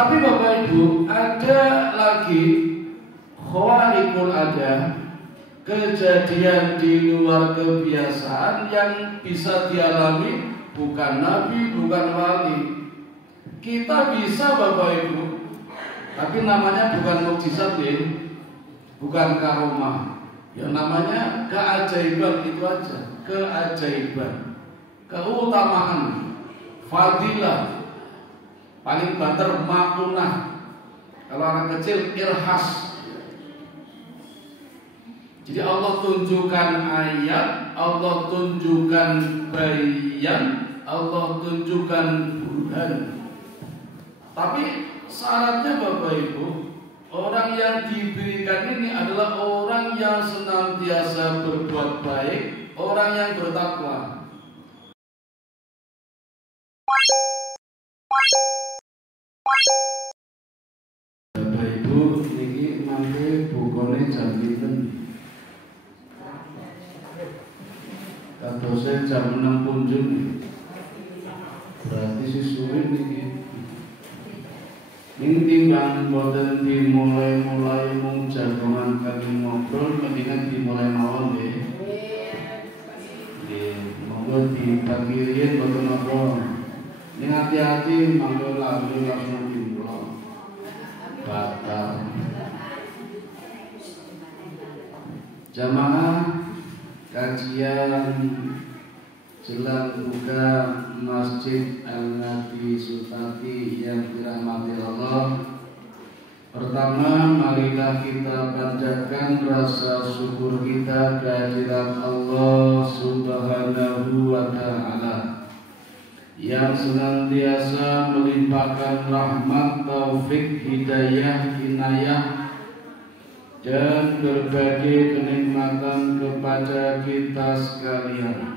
Tapi Bapak Ibu, ada lagi khawarikul ada, kejadian di luar kebiasaan yang bisa dialami bukan nabi, bukan wali. Kita bisa Bapak Ibu, tapi namanya bukan mukjizat ya, bukan karomah. Ya namanya keajaiban, itu aja, keajaiban, keutamaan, fadilah, paling banter makunah. Kalau anak kecil irhas. Jadi Allah tunjukkan ayat, Allah tunjukkan bayan, Allah tunjukkan burhan. Tapi syaratnya Bapak Ibu, orang yang diberikan ini adalah orang yang senantiasa berbuat baik, orang yang bertakwa. Bapak Ibu, ini mangke bukone jam pinten? Kadosnya jam 6 punjul. Berarti si suwi niki. Ning timbang boten dimulai-mulai mung jagongan kali ngobrol, mendingan dimulai mawon nggih. Nggih, monggo dipanggirin boten napa. Ning hati-hati mangko langsung dimulai. Batal. Jamaah kajian jelang buka Masjid Al-Nabi Sutati yang dirahmati Allah. Pertama, marilah kita panjatkan rasa syukur kita kehadirat Allah Subhanahu wa Ta'ala yang senantiasa melimpahkan rahmat, taufik, hidayah, inayah dan berbagai kenikmatan kepada kita sekalian.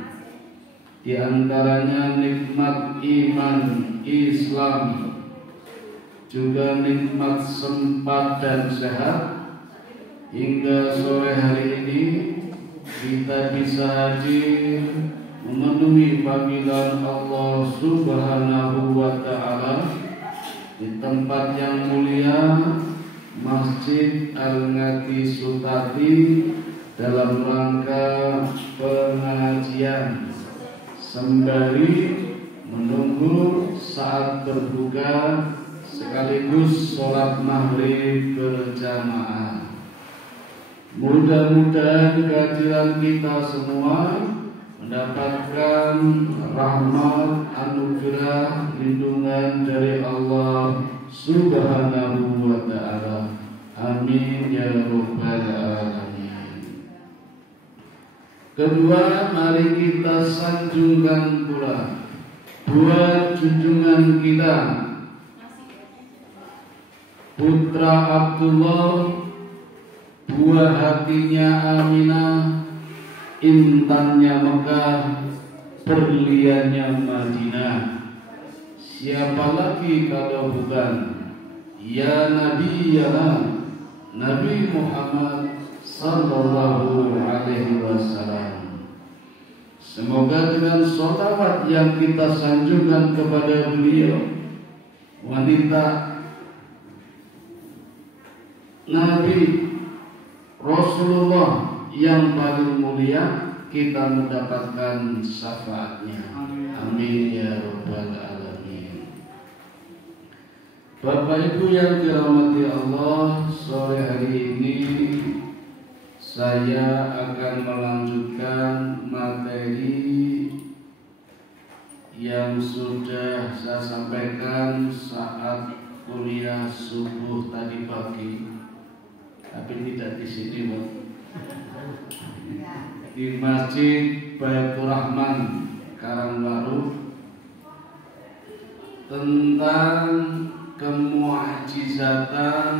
Di antaranya nikmat iman Islam, juga nikmat sempat dan sehat. Hingga sore hari ini kita bisa hadir memenuhi panggilan Allah Subhanahu wa Ta'ala di tempat yang mulia Masjid Al-Ngati Sutati dalam rangka pengajian sembari menunggu saat berbuka sekaligus sholat maghrib berjamaah. Mudah-mudahan kehadiran kita semua mendapatkan rahmat, anugerah, lindungan dari Allah Subhanahu wa Ta'ala. Amin ya rabbal alamin. Kedua, mari kita sanjungkan pula buat junjungan kita putra Abdullah, buah hatinya Aminah, intannya Mekah, berliannya Madinah. Siapa lagi kalau bukan ya Nabi ya Nabi Muhammad sallallahu alaihi wasallam. Semoga dengan sholawat yang kita sanjungkan kepada beliau, wanita Nabi Rasulullah yang paling mulia, kita mendapatkan syafaatnya. Amin ya rabbal alamin. Bapak Ibu yang dirahmati Allah, sore hari ini saya akan melanjutkan materi yang sudah saya sampaikan saat kuliah subuh tadi pagi, tapi tidak di sini, Pak. Di Masjid Baitur Rahman Karangbaru, tentang kemu'ajizatan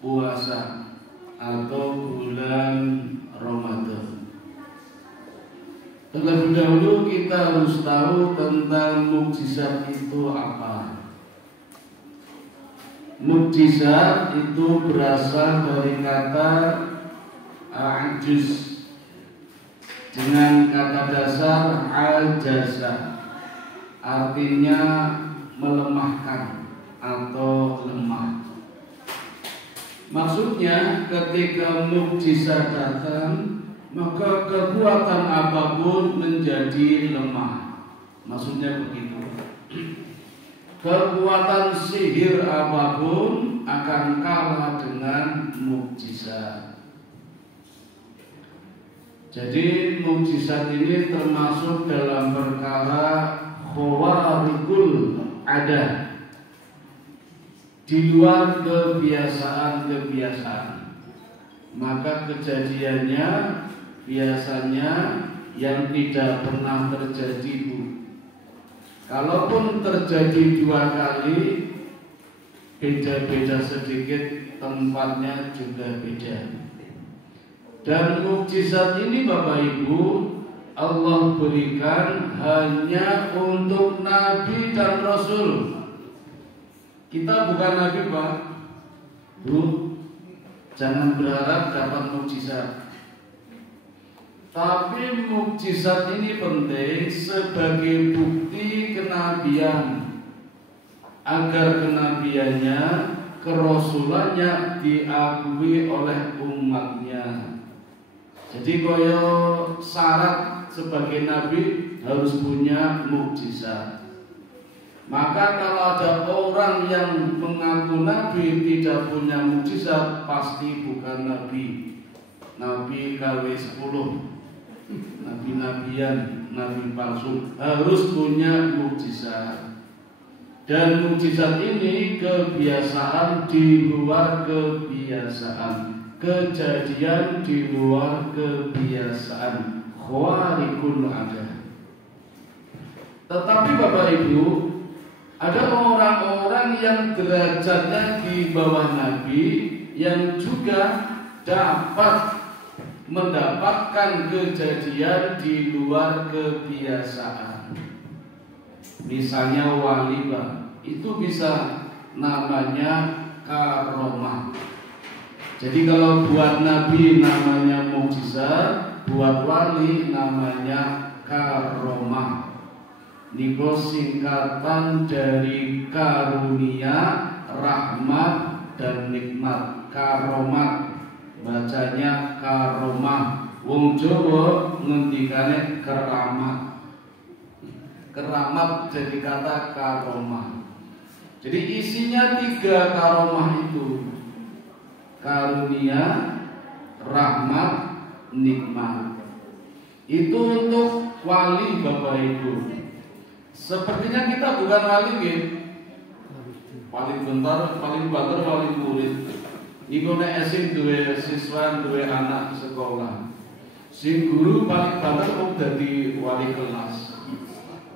puasa atau bulan Ramadan. Terlebih dahulu kita harus tahu tentang mukjizat itu apa. Mukjizat itu berasal dari kata ajuz dengan kata dasar ajaza, artinya melemah Maksudnya ketika mukjizat datang, maka kekuatan apapun menjadi lemah. Maksudnya begitu. Kekuatan sihir apapun akan kalah dengan mukjizat. Jadi mukjizat ini termasuk dalam perkara khawarikul adah, di luar kebiasaan-kebiasaan. Maka kejadiannya biasanya yang tidak pernah terjadi, Bu. Kalaupun terjadi 2 kali, beda-beda sedikit, tempatnya juga beda. Dan mukjizat ini Bapak Ibu, Allah berikan hanya untuk Nabi dan Rasul. Kita bukan Nabi, Pak. Bu, jangan berharap dapat mukjizat. Tapi mukjizat ini penting sebagai bukti kenabian, agar kenabiannya, kerasulannya diakui oleh umatnya. Jadi koyo syarat sebagai nabi harus punya mukjizat. Maka kalau ada orang yang mengaku nabi tidak punya mukjizat, pasti bukan nabi. Nabi KW 10, nabi-nabian, nabi palsu, harus punya mukjizat. Dan mukjizat ini kebiasaan di luar kebiasaan, kejadian di luar kebiasaan, khawarikul adah. Tetapi Bapak Ibu, ada orang-orang yang derajatnya di bawah Nabi, yang juga dapat mendapatkan kejadian di luar kebiasaan. Misalnya wali, Pak, itu bisa namanya karomah. Jadi kalau buat Nabi namanya mukjizat, buat wali namanya karomah. Niko singkatan dari karunia, rahmat, dan nikmat. Karomat, bacanya karomah. Wong Jawa ngendikane keramat. Keramat jadi kata karomah. Jadi isinya 3 karomah itu: karunia, rahmat, nikmat. Itu untuk wali Bapak Ibu. Sepertinya kita bukan wali, gitu. Paling bentar, paling banter, paling murid. Iku nek esing duwe siswa, duwe anak sekolah. Si guru paling banter kok dadi wali kelas.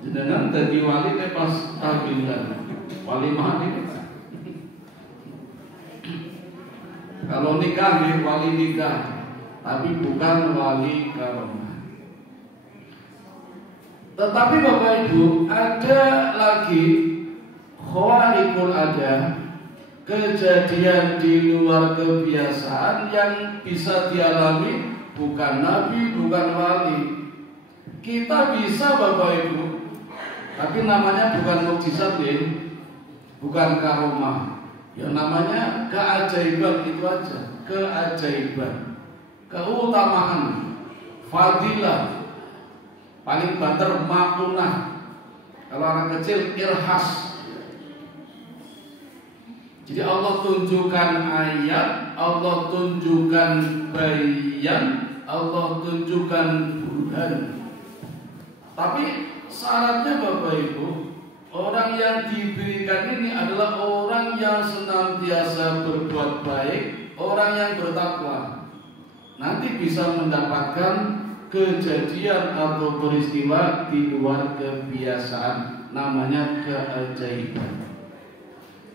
Jenengan dadi wali nek pas tahlilan. Wali mati. Kalau nikah nih wali nikah, tapi bukan wali karomah. Tetapi Bapak Ibu, ada lagi khawarikul adah, kejadian di luar kebiasaan yang bisa dialami bukan nabi, bukan wali. Kita bisa Bapak Ibu, tapi namanya bukan mukjizat, bukan karomah. Ya namanya keajaiban, itu aja, keajaiban, keutamaan, fadilah, paling banter makunah. Kalau anak kecil irhas. Jadi Allah tunjukkan ayat, Allah tunjukkan bayan, Allah tunjukkan burhan. Tapi syaratnya Bapak Ibu, orang yang diberikan ini adalah orang yang senantiasa berbuat baik, orang yang bertakwa. Nanti bisa mendapatkan kejadian atau peristiwa di luar kebiasaan, namanya keajaiban.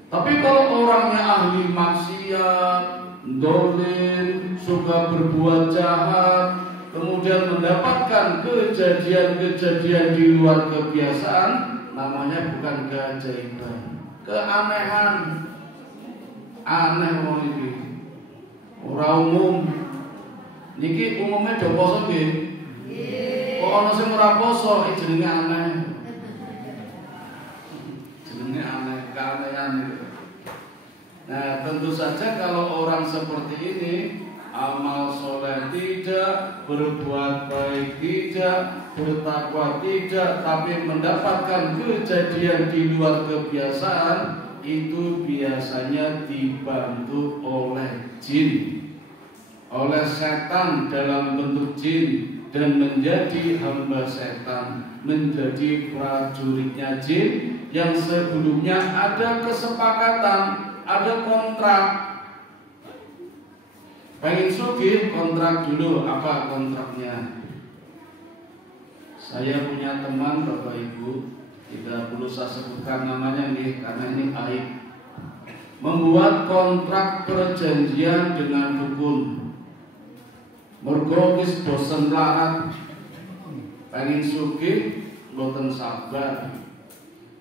Tapi kalau orangnya ahli maksiat, dolim, suka berbuat jahat, kemudian mendapatkan kejadian-kejadian di luar kebiasaan, namanya bukan keajaiban, keanehan. Aneh wong iki. Ora umum. Niki umumnya do poso nggih. Nggih. Kok ana sing ora poso jenenge aneh. Jenenge aneh, keanehan. Nah, tentu saja kalau orang seperti ini, amal soleh tidak, berbuat baik tidak, bertakwa tidak, tapi mendapatkan kejadian di luar kebiasaan, itu biasanya dibantu oleh jin, oleh setan dalam bentuk jin, dan menjadi hamba setan, menjadi prajuritnya jin yang sebelumnya ada kesepakatan, ada kontrak. Pengen sugih, kontrak dulu. Apa kontraknya? Saya punya teman Bapak Ibu, tidak perlu saya sebutkan namanya nih, karena ini aib, membuat kontrak perjanjian dengan dukun. Mergo wis bosen larat, pengen sugih, mboten sabar.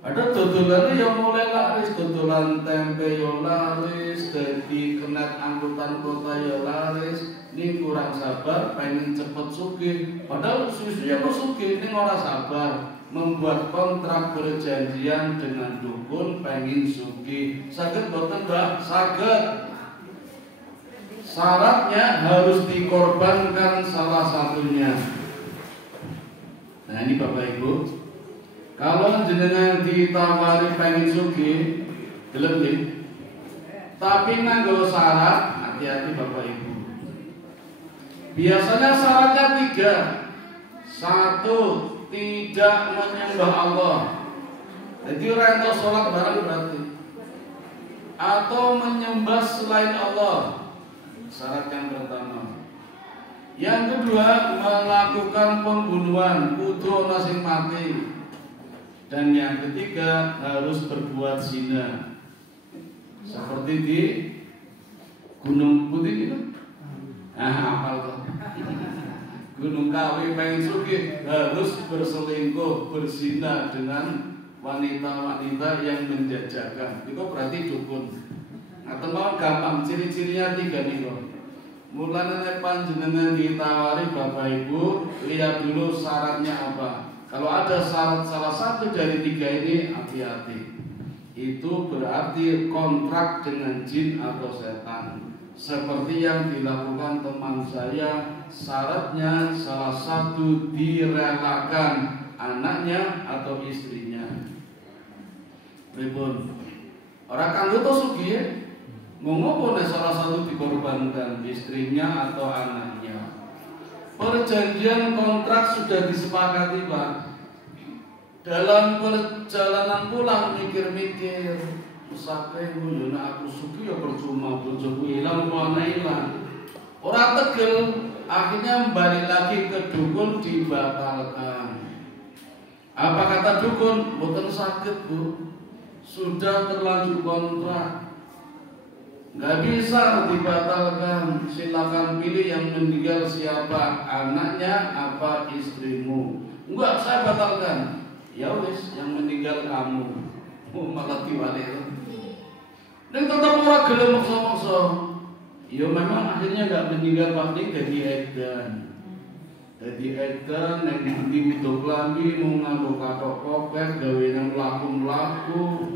Ada dodolannya yang mulai laris, dodolan tempe yo laris, dadi kenet angkutan kota yo laris. Ini kurang sabar, pengen cepet sugih. Padahal susunya mau sugih, ini ora sabar. Membuat kontrak perjanjian dengan dukun, pengen sugih. Saged boten Mbak? Saged. Syaratnya harus dikorbankan salah satunya. Nah ini Bapak Ibu, kalau jenengan ditawari pengen sugih, gelem nggih. Tapi nganggo syarat, hati-hati Bapak Ibu. Biasanya syaratnya 3. 1, tidak menyembah Allah. Jadi orang yang sholat bareng berarti, atau menyembah selain Allah. Syarat yang pertama. Yang kedua, melakukan pembunuhan, kudu ana sing mati. Dan yang ketiga, harus berbuat zina. Seperti di Gunung Putih itu. Hafal kok. Gunung Kawi pengen sugih, harus berselingkuh, berzina dengan wanita-wanita yang menjajakan. Itu berarti dukun. Atau mau gampang, ciri-cirinya 3 nih kok. Mulanya panjenengan ditawari Bapak Ibu, lihat dulu syaratnya apa. Kalau ada syarat salah satu dari 3 ini, hati-hati. Itu berarti kontrak dengan jin atau setan. Seperti yang dilakukan teman saya, syaratnya salah satu direlakan anaknya atau istrinya. Pripun? Orang kanggo to sugih, ngopo nek salah satu dikorbankan, istrinya atau anaknya. Perjanjian kontrak sudah disepakati Pak. Dalam perjalanan pulang mikir-mikir, usake ngono aku sugih ya percuma, bojoku ilang apa ilang. Ora tegel, akhirnya balik lagi ke dukun, dibatalkan. Apa kata dukun? Mboten sakit Bu, sudah terlanjur kontrak, nggak bisa dibatalkan. Silakan pilih yang meninggal siapa, anaknya apa istrimu. Enggak, saya batalkan. Ya wis, yang meninggal kamu. Malah diwalik. Dan tetap ora gelem maksa-maksa. Ya memang akhirnya nggak meninggal, pasti jadi edan. Jadi edan nek ndi butuh klambi mau nganggo kathok kopet, gawe nang mlaku-mlaku.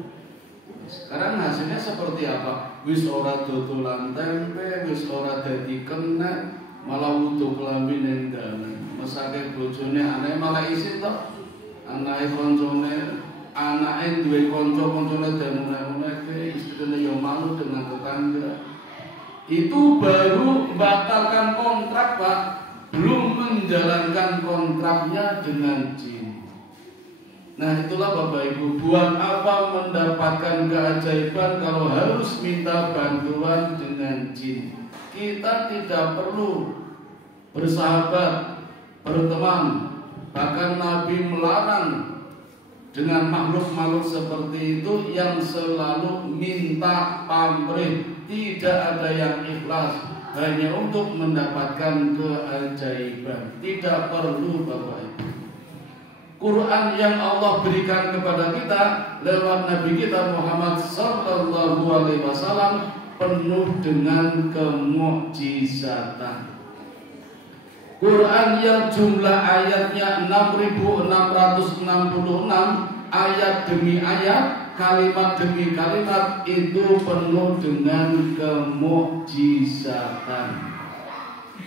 Sekarang hasilnya seperti apa? Wis ora dodolan tempe, wis ora dadi kenek, malah wudu klambi ning dalan. Mesake bojone anake malah isin tok. Anake koncone, anake duwe kanca-kancane demune-demune, istrine yo malu dengan tetangga. Itu baru membatalkan kontrak, Pak. Belum menjalankan kontraknya dengan jin. Nah itulah Bapak Ibu, buat apa mendapatkan keajaiban kalau harus minta bantuan dengan jin. Kita tidak perlu bersahabat, berteman. Bahkan Nabi melarang dengan makhluk-makhluk seperti itu yang selalu minta pamrih. Tidak ada yang ikhlas, hanya untuk mendapatkan keajaiban. Tidak perlu Bapak Ibu. Quran yang Allah berikan kepada kita lewat Nabi kita Muhammad sallallahu alaihi wasallam penuh dengan kemukjizatan. Quran yang jumlah ayatnya 6.666 ayat demi ayat, kalimat demi kalimat itu penuh dengan kemukjizatan.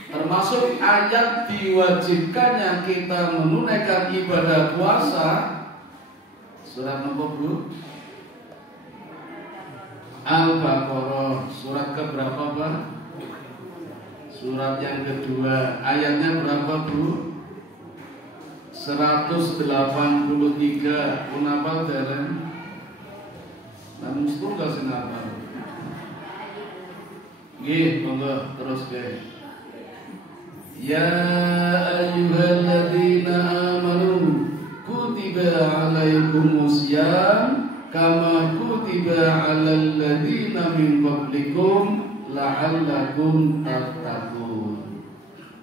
Termasuk ayat diwajibkannya kita menunaikan ibadah puasa. Surat nomor Bu? Al-Baqarah. Surat keberapa Pak? Surat yang kedua. Ayatnya berapa Bu? 183. Kenapa Deren? Namun setunggal sinapa? Gih, monggo terus guys. Ya ayyuhalladzina amanu kutiba alaikumusiyam kama kutiba alal ladzina min qablikum la'allakum tattaqun.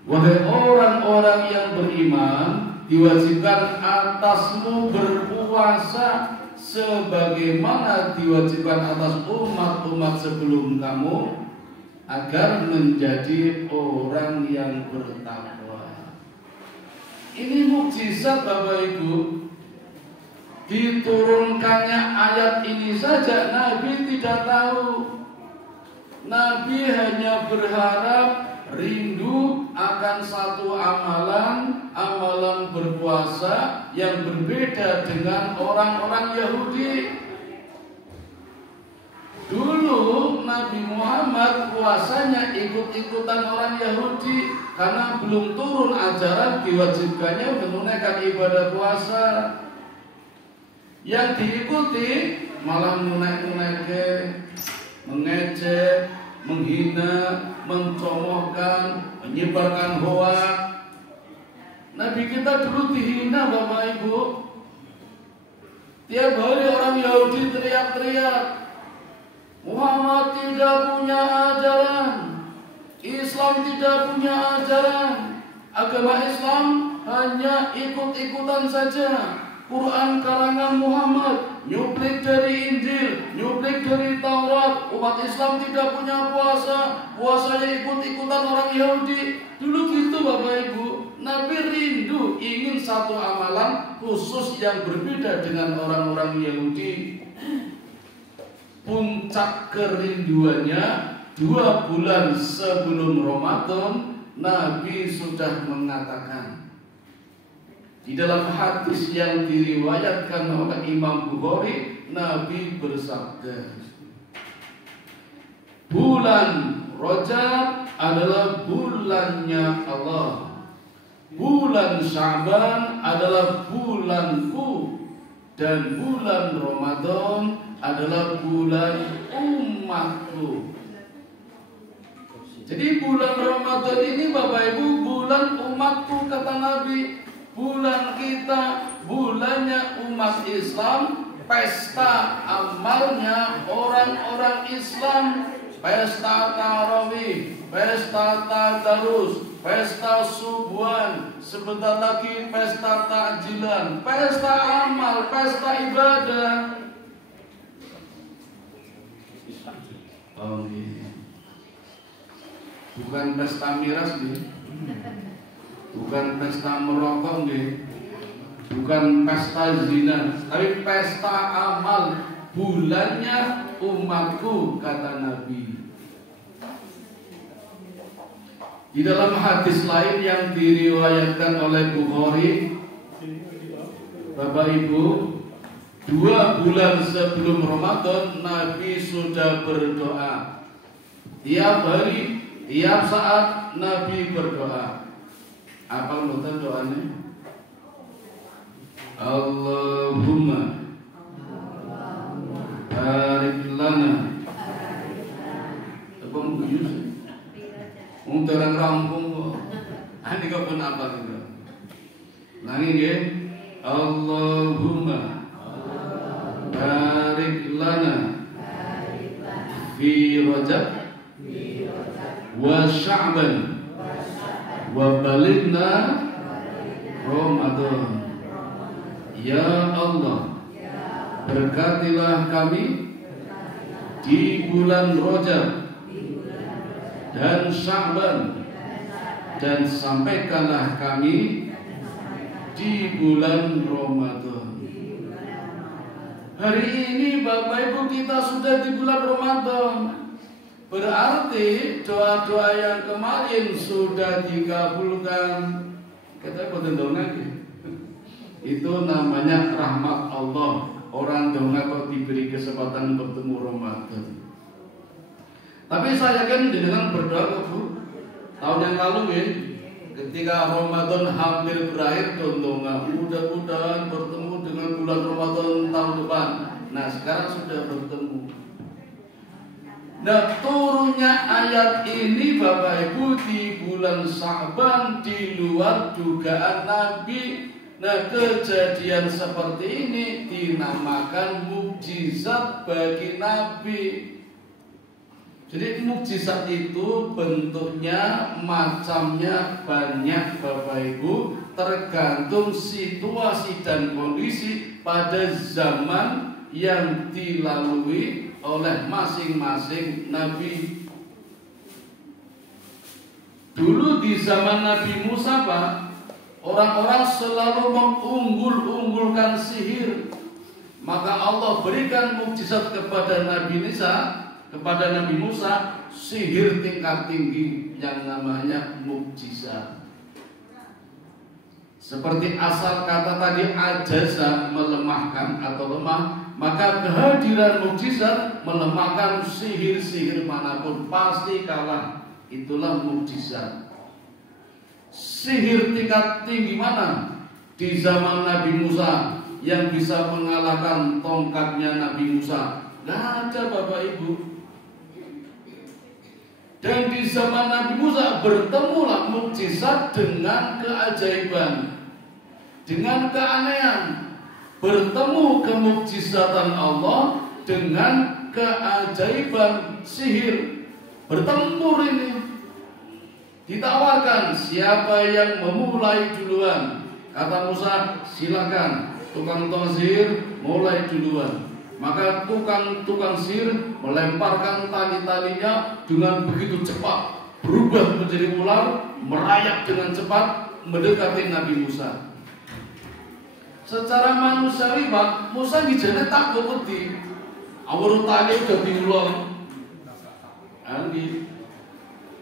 Wahai orang-orang yang beriman, diwajibkan atasmu berpuasa sebagaimana diwajibkan atas umat-umat sebelum kamu, agar menjadi orang yang bertakwa. Ini mukjizat Bapak Ibu. Diturunkannya ayat ini saja Nabi tidak tahu. Nabi hanya berharap, rindu akan satu amalan berpuasa yang berbeda dengan orang-orang Yahudi. Dulu Nabi Muhammad puasanya ikut-ikutan orang Yahudi karena belum turun ajaran diwajibkannya menunaikan ibadah puasa. Yang diikuti malah menaik-naik, mengejek, menghina, mencomokkan, menyebarkan hoak. Nabi kita dulu dihina Bapak Ibu. Tiap hari orang Yahudi teriak-teriak, Muhammad tidak punya ajaran, Islam tidak punya ajaran, agama Islam hanya ikut-ikutan saja. Quran karangan Muhammad, nyuplik dari Injil, nyuplik dari Taurat. Umat Islam tidak punya puasa, puasanya ikut-ikutan orang Yahudi. Dulu gitu Bapak Ibu. Nabi rindu ingin satu amalan khusus yang berbeda dengan orang-orang Yahudi. Puncak kerinduannya 2 bulan sebelum Ramadan, Nabi sudah mengatakan di dalam hadis yang diriwayatkan oleh Imam Bukhari, Nabi bersabda, bulan Rajab adalah bulannya Allah, bulan Sya'ban adalah bulanku, dan bulan Ramadan adalah bulan umatku. Jadi bulan Ramadan ini Bapak Ibu bulan umatku kata Nabi. Bulan kita, bulannya umat Islam, pesta amalnya orang-orang Islam, pesta tarawih, pesta tadarus, pesta subuhan, sebentar lagi pesta takjilan, pesta amal, pesta ibadah. Oh, iya. Bukan pesta miras nih, bukan pesta merokok nih, bukan pesta zina, tapi pesta amal, bulannya umatku kata Nabi. Di dalam hadis lain yang diriwayatkan oleh Bukhari, Bapak Ibu, 2 bulan sebelum Ramadan Nabi sudah berdoa. Tiap hari, tiap saat Nabi berdoa. Apa menurut doanya? Allahumma barik lana. Tepung buyus. Untuk orang rampung kok. Ini kok pun apa gitu. Langi ya. Allahumma barik lana fi Rajab wa Sya'ban wa balighna Ramadan. Ya Allah, berkatilah kami di bulan Rajab dan Sya'ban, dan sampaikanlah kami di bulan Ramadan. Hari ini Bapak Ibu kita sudah di bulan Ramadan. Berarti doa-doa yang kemarin sudah dikabulkan. Kita boten lagi. Itu namanya rahmat Allah. Orang donga kok diberi kesempatan bertemu Ramadan. Tapi saya yakin dengan berdoa kok Bu. Tahun yang lalu ya, ketika Ramadan hampir berakhir, donga mudah-mudahan bertemu dengan bulan Ramadan tahun depan. Nah sekarang sudah bertemu. Nah turunnya ayat ini Bapak Ibu di bulan Sya'ban di luar dugaan Nabi. Nah kejadian seperti ini dinamakan mukjizat bagi Nabi. Jadi mukjizat itu bentuknya, macamnya banyak Bapak Ibu, tergantung situasi dan kondisi pada zaman yang dilalui oleh masing-masing Nabi. Dulu di zaman Nabi Musa Pak, orang-orang selalu mengunggul-unggulkan sihir. Maka Allah berikan mukjizat kepada Nabi Musa, sihir tingkat tinggi yang namanya mukjizat. Seperti asal kata tadi ajaza, melemahkan atau lemah, maka kehadiran mukjizat melemahkan sihir-sihir manapun pasti kalah. Itulah mukjizat. Sihir tingkat tinggi mana di zaman Nabi Musa yang bisa mengalahkan tongkatnya Nabi Musa? Nggak ada Bapak Ibu. Dan di zaman Nabi Musa bertemulah mukjizat dengan keajaiban, dengan keanehan. Bertemu kemukjizatan Allah dengan keajaiban sihir. Bertempur ini. Ditawarkan siapa yang memulai duluan. Kata Musa, silakan tukang-tukang sihir mulai duluan. Maka tukang-tukang sihir melemparkan tali-talinya dengan begitu cepat, berubah menjadi ular, merayap dengan cepat mendekati Nabi Musa. Secara manusiawi Pak, Musa dijane takut wedi. Awur tali udah diulang. Andi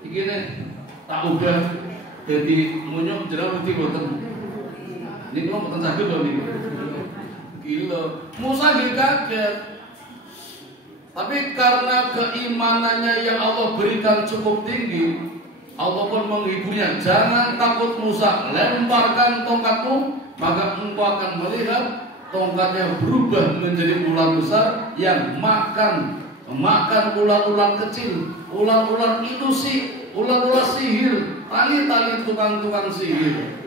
iki nek tak ubah dadi munyuk jeneng wedi boten. Niku boten saged lho niku. Gila, Musa nggih kaget. Tapi karena keimanannya yang Allah berikan cukup tinggi, Allah pun menghiburnya. Jangan takut Musa, lemparkan tongkatmu, maka engkau akan melihat tongkatnya berubah menjadi ular besar yang makan ular-ular kecil, ular-ular ilusi, ular-ular sihir, tali-tali tukang-tukang sihir.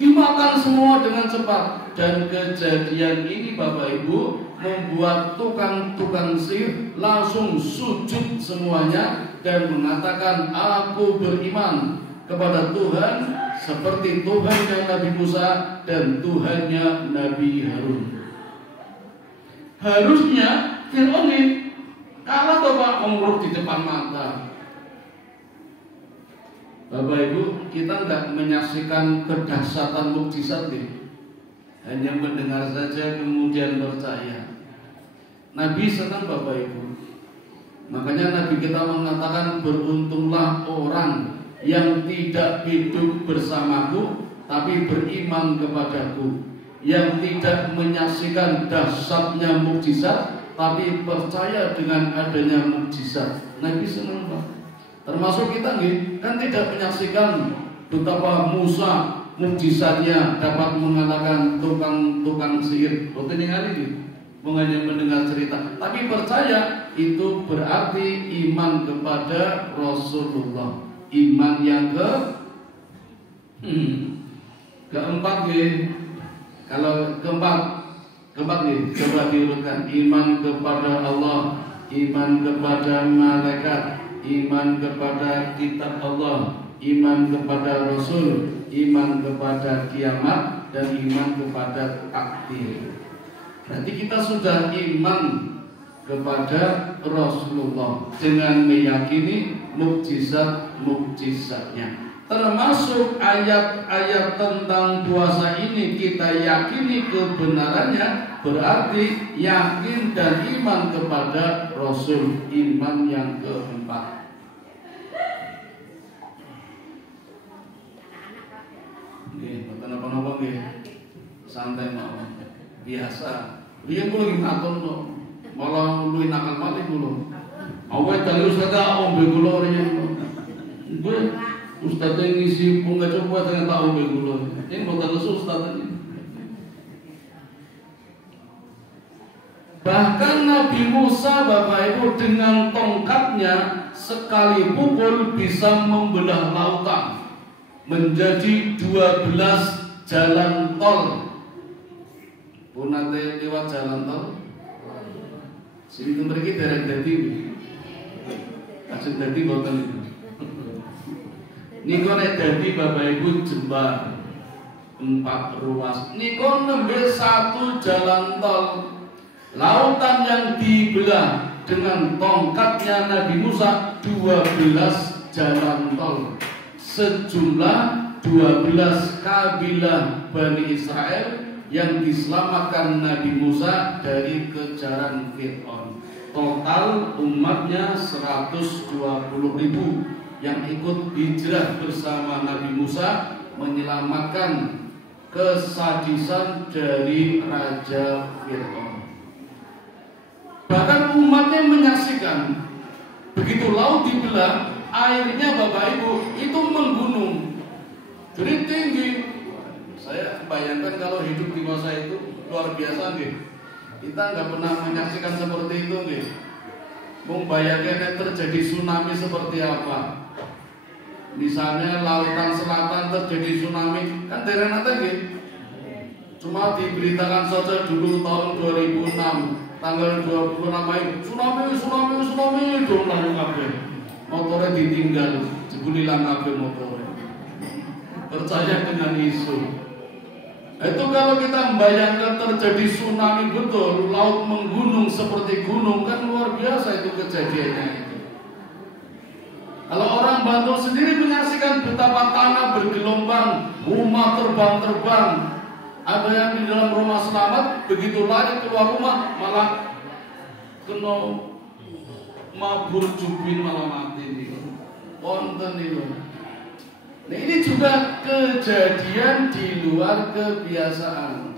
Dimakan semua dengan cepat. Dan kejadian ini Bapak Ibu membuat tukang-tukang sihir langsung sujud semuanya dan mengatakan, aku beriman kepada Tuhan seperti Tuhannya Nabi Musa dan Tuhannya Nabi Harun. Harusnya Fir'aun kalah Bapak mengurup di depan mata. Bapak Ibu, kita tidak menyaksikan kedahsyatan mukjizat ini, hanya mendengar saja kemudian percaya. Nabi senang Bapak Ibu. Makanya Nabi kita mengatakan, beruntunglah orang yang tidak hidup bersamaku tapi beriman kepadaku, yang tidak menyaksikan dahsyatnya mukjizat tapi percaya dengan adanya mukjizat. Nabi senang Pak. Termasuk kita kan tidak menyaksikan betapa Musa mukjizatnya dapat mengalahkan tukang-tukang sihir. Boten ningali hanya mendengar cerita, tapi percaya. Itu berarti iman kepada Rasulullah. Iman yang keempat kalau keempat coba diurutkan. Iman kepada Allah, iman kepada malaikat, iman kepada kitab Allah, iman kepada Rasul, iman kepada kiamat, dan iman kepada takdir. Berarti kita sudah iman kepada Rasulullah dengan meyakini mukjizat-mukjizatnya. Termasuk ayat-ayat tentang puasa ini kita yakini kebenarannya, berarti yakin dan iman kepada Rasul, iman yang keempat. Apa-apa santai mawon. Biasa. Riyen kula lagi nakon kok. Malah luwih nakal malih kula. Awet terus kata ombe kula riyen. Nggih, ustaz ngisi bunga coba ternyata ombe kula. Ini boten lesu ustaz ini. Bahkan Nabi Musa Bapak Ibu dengan tongkatnya sekali pukul bisa membelah lautan menjadi 12 jalan tol. Pun nanti lewat jalan tol sini mriki derek dadi kasih dadi boten itu. Niko nek dadi Bapak Ibu jembar 4 ruas. Niko nembe 1 jalan tol. Lautan yang dibelah dengan tongkatnya Nabi Musa 12 jalan tol. Sejumlah 12 kabilah Bani Israel yang diselamatkan Nabi Musa dari kejaran Fir'aun. Total umatnya 120.000 yang ikut hijrah bersama Nabi Musa menyelamatkan kesadisan dari Raja Fir'aun. Bahkan umatnya menyaksikan begitu laut dibelah, airnya Bapak Ibu itu menggunung, jadi tinggi. Saya bayangkan kalau hidup di masa itu luar biasa nggih. Kita nggak pernah menyaksikan seperti itu nggih. Membayangkan terjadi tsunami seperti apa. Misalnya lautan selatan terjadi tsunami, kan dereng nate nggih. Cuma diberitakan saja dulu tahun 2006 tanggal 26 Mei tsunami dolanan kabeh. Motornya ditinggal, jebul ilang kabeh motornya. Percaya dengan isu. Itu kalau kita membayangkan terjadi tsunami betul, laut menggunung seperti gunung, kan luar biasa itu kejadiannya itu. Kalau orang Bantul sendiri menyaksikan betapa tanah bergelombang, rumah terbang-terbang. Ada yang di dalam rumah selamat, begitu lari keluar rumah malah kena mabur jubin malah mati nih. Wonten itu. Nah, ini juga kejadian di luar kebiasaan.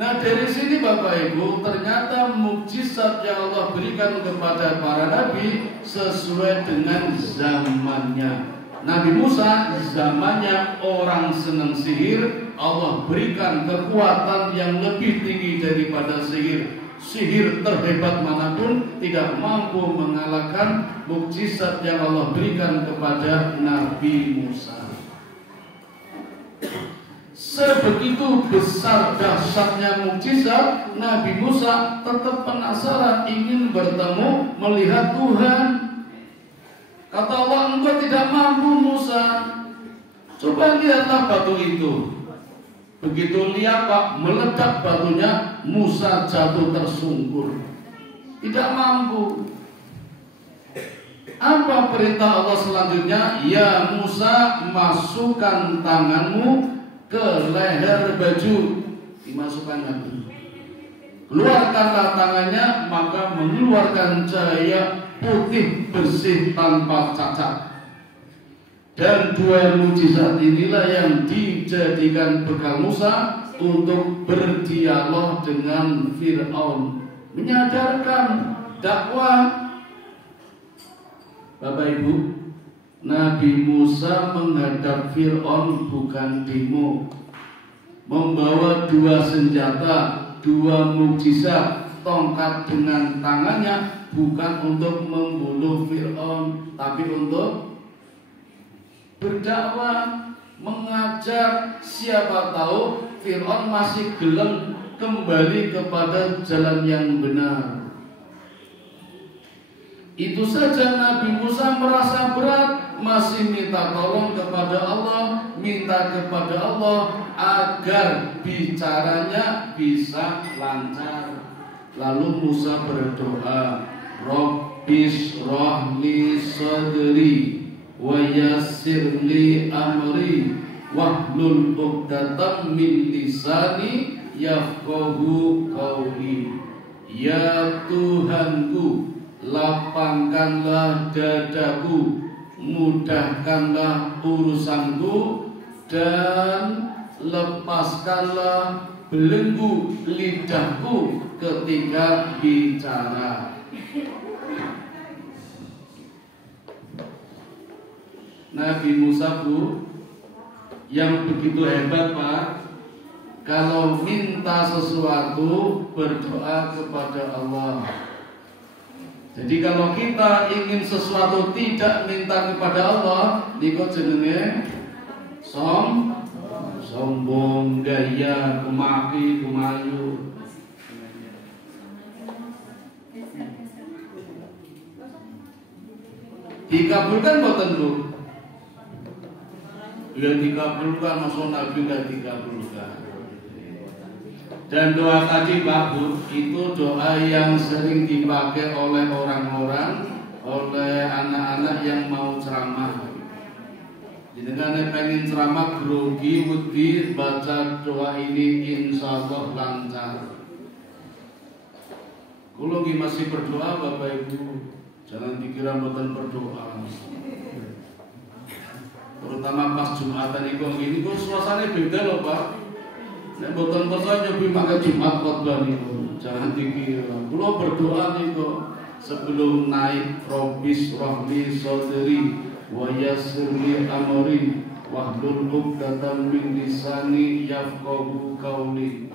Nah, dari sini Bapak Ibu, ternyata mukjizat yang Allah berikan kepada para nabi sesuai dengan zamannya. Nabi Musa zamannya orang senang sihir, Allah berikan kekuatan yang lebih tinggi daripada sihir. Sihir terhebat manapun tidak mampu mengalahkan mukjizat yang Allah berikan kepada Nabi Musa. Sebegitu besar dahsyatnya mukjizat, Nabi Musa tetap penasaran, ingin bertemu, melihat Tuhan. Kata Allah, engkau tidak mampu Musa. Coba lihatlah batu itu. Begitu lihat Pak, meledak batunya, Musa jatuh tersungkur. Tidak mampu. Apa perintah Allah selanjutnya? Ya Musa, masukkan tanganmu ke leher baju. Dimasukkan lagi. Keluarkanlah tangannya, maka mengeluarkan cahaya putih bersih tanpa cacat. Dan 2 mukjizat inilah yang dijadikan bekal Musa untuk berdialog dengan Fir'aun, menyadarkan dakwah. Bapak Ibu, Nabi Musa menghadap Fir'aun bukan demo, membawa 2 senjata, 2 mukjizat, tongkat dengan tangannya, bukan untuk membunuh Fir'aun, tapi untuk berdakwah, mengajar. Siapa tahu Fir'aun masih gelem kembali kepada jalan yang benar. Itu saja Nabi Musa merasa berat, masih minta tolong kepada Allah, minta kepada Allah agar bicaranya bisa lancar. Lalu Musa berdoa, Rabbis rohli sadri wa yassir li amri wahlul 'uqdatam min lisani yafqahu qawli. Ya Tuhanku, lapangkanlah dadaku, mudahkanlah urusanku, dan lepaskanlah belenggu lidahku ketika bicara. Nabi Musa, Bu, yang begitu hebat, Pak. Kalau minta sesuatu, berdoa kepada Allah. Jadi kalau kita ingin sesuatu tidak minta kepada Allah, niko jenenge sombong, gaya, kumaki, kumayu. Dikabulkan boten, Bu? Ya dikabulkan, masa Nabi nggak dikabulkan. Dan doa tadi, Pak Bu, itu doa yang sering dipakai oleh orang-orang, oleh anak-anak yang mau ceramah. Jadi kan pengen ceramah grogi, wedi, baca doa ini insya Allah lancar. Kulo masih berdoa, Bapak Ibu, jangan dikira mboten berdoa. Terutama pas Jumatan ini kok suasananya beda loh, Pak. Nek boten kersa nyobi pakai Jumat khotbah niku. Jangan dikira. Kula berdoa niku sebelum naik Rabbis rahli sadri wa yassir li amri wahlul 'uqdatam min lisani yafqahu qawli.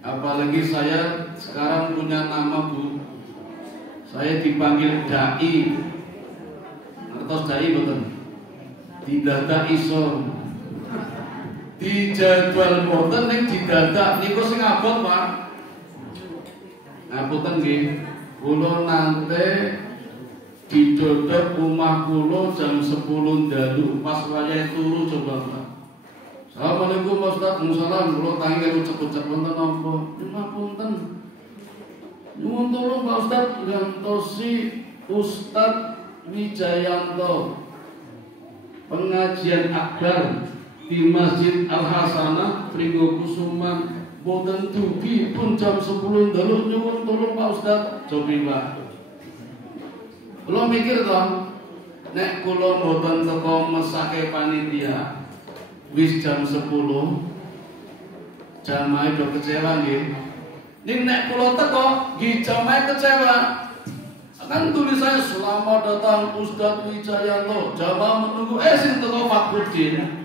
Apalagi saya sekarang punya nama, Bu. Saya dipanggil dai. Ngertos dai boten? Didadak iso. Di jadwal boten ning didadak niku sing abot, Pak. Ngapunten nggih, kula nate didodok omah kula jam 10 dalu pas wayahe turu coba, Pak. Assalamualaikum Pak Ustaz, Musalam, kula tangi karo cepet-cepet wonten napa? Ngapunten. Nuwun tolong Pak Ustaz ngantosi Ustaz Wijayanto pengajian akbar di Masjid Al-Hasanah Pringgo Kusuman boten dugi pun jam 10 dalu. Nyuwun tolong Pak Ustaz. Cobi, Pak. Kula mikir to, nek kula boten teko mesake panitia wis jam 10, jamaah do kecewa nggih. Ning nek kula teko nggih jamaah kecewa. Kan tulisannya selamat datang Ustaz Wijayanto, jamaah menunggu. Sing teko Fakhrudin.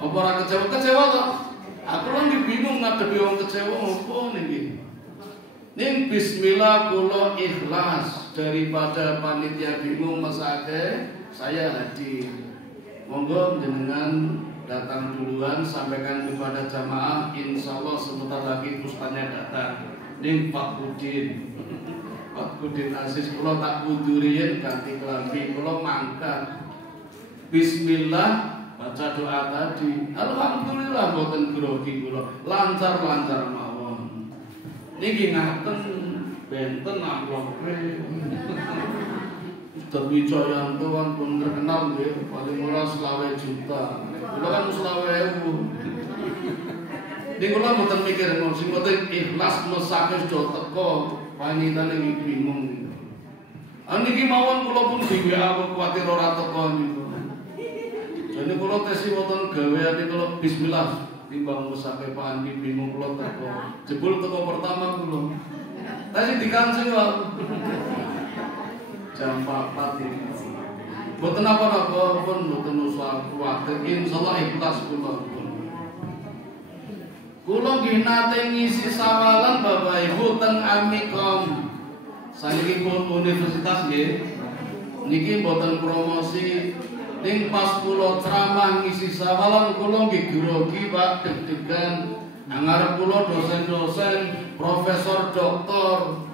Apa ora kecewa toh? Aku lagi bingung ngadepi wong kecewa opo niki. Ning bismillah kula ikhlas daripada panitia bingung mesake, saya hadir. Monggo jenengan datang duluan, sampaikan kepada jamaah, insyaallah sebentar lagi ustaznya datang. Ning Fakhrudin. Fakhrudin Aziz kula tak wuduriyen ganti kelambi, kula mangkat. Bismillah baca doa tadi, alhamdulillah boten grogi kula, lancar-lancar mawon. Niki ngaten benten amplopre. Ustaz Wijayanto kan pun terkenal nggih, paling ora 20 juta. Kula kan 20.000. Ning kula boten mikir ngono, sing penting ikhlas mesake do teko, panitane iki bingung. Niki mawon kula pun dhewe aku kuwatir ora teko niku. Jadi kalau tesi wonten gaweane kalau bismillah timbang mesake Pak Andi bingung kula teko. Jebul teko pertama kula. Tadi dikancing kok. Jam 4 iki. Mboten apa-apa pun mboten usah kuwatir, insyaallah ikhlas kula. Kula nggih nate ngisi sawalan Bapak Ibu teng Amikom. Saniki pun universitas nggih. Niki mboten promosi. Ning pas kula ceramah ngisi sawalan kula nggih grogi, Pak, deg-degan. Ngarep kula dosen-dosen, profesor, doktor.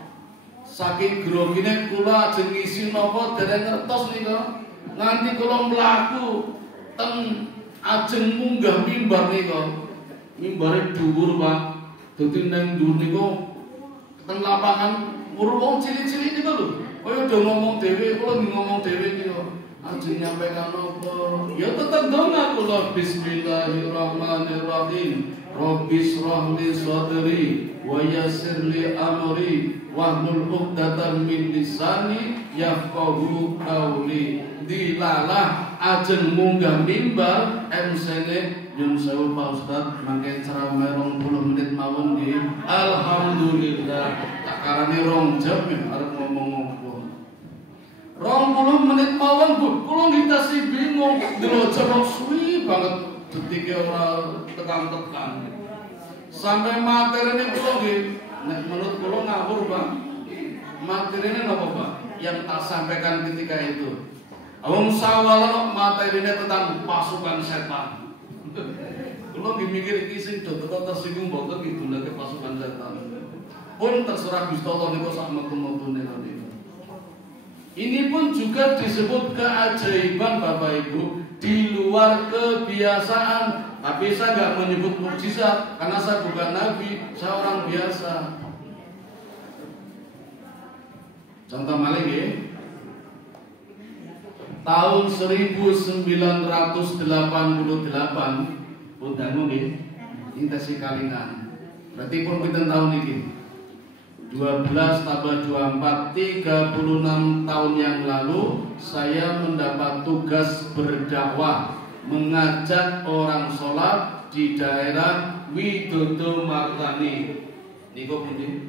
Saking grogine kula ajeng ngisi napa dereng ngertos nika. Nganti kula mlaku teng ajeng munggah mimbar nika. Mimbare dhuwur, Pak. Dadi nang dhuwur niku teng lapangan urung wong cilik-cilik niku lho. Kaya do ngomong dhewe, kula ngomong dhewe niku. Ajeng nyampaikan apa? Ya tetap donga kula bismillahirrahmanirrahim. Rabbis shrahli sadri wa yassirli amri wahlul 'uqdatam min lisani yafqahu qawli. Dilalah ajeng munggah mimbar MC-ne nyun sewu Pak Ustaz mangke ceramah 20 menit mawon nggih. Alhamdulillah. Tak karane 2 jam arep ngomong apa. 20 menit mawon Bu, kula ngitasi bingung. Delok jam suwi banget detike ora tekan-tekan. Sampai materine kula nggih, nek menurut kula ngawur, Pak. Materine napa, Pak? Yang tak sampaikan ketika itu. Wong sawala materine tentang pasukan setan. Kula nggih mikir iki sing do teko tersinggung mboten iki dulake pasukan setan. Pun terserah Gusti Allah niku sak metu-metune niku. Ini pun juga disebut keajaiban Bapak Ibu di luar kebiasaan. Tapi saya nggak menyebut mukjizat karena saya bukan nabi, saya orang biasa. Contoh malih nggih. Tahun 1988 pun dangu nggih. Intesi kalingan. Berarti pun pinten tahun iki? 12 tambah 24 36 tahun yang lalu saya mendapat tugas berdakwah mengajak orang sholat di daerah Widodo Martani. Niku pundi?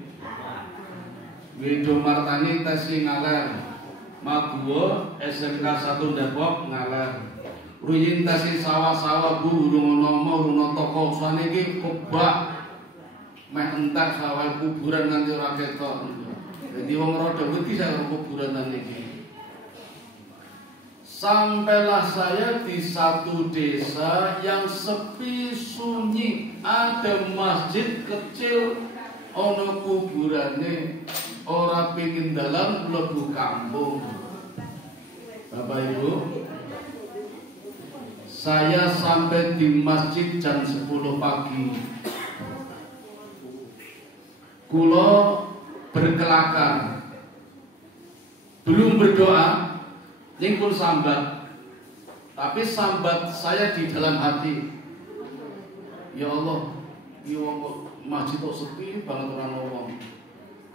Widodo Martani Tesi Ngaler, Maguwo SMK 1 Depok Ngaler. Ruyin tesi sawah-sawah Bu, urung ana toko sane iki kebak. Meh entak sawah kuburan nanti ora ketok. Jadi wong rada wedi saya kuburan niki. Sampailah saya di satu desa yang sepi sunyi, ada masjid kecil, ono kuburane, ora pengin dalam mlebu kampung. Bapak Ibu, saya sampai di masjid jam 10 pagi. Kulo berkelakar, belum berdoa, nyingkul sambat. Tapi sambat saya di dalam hati. Ya Allah, ya Allah, masjid kok sepi banget orang ngomong.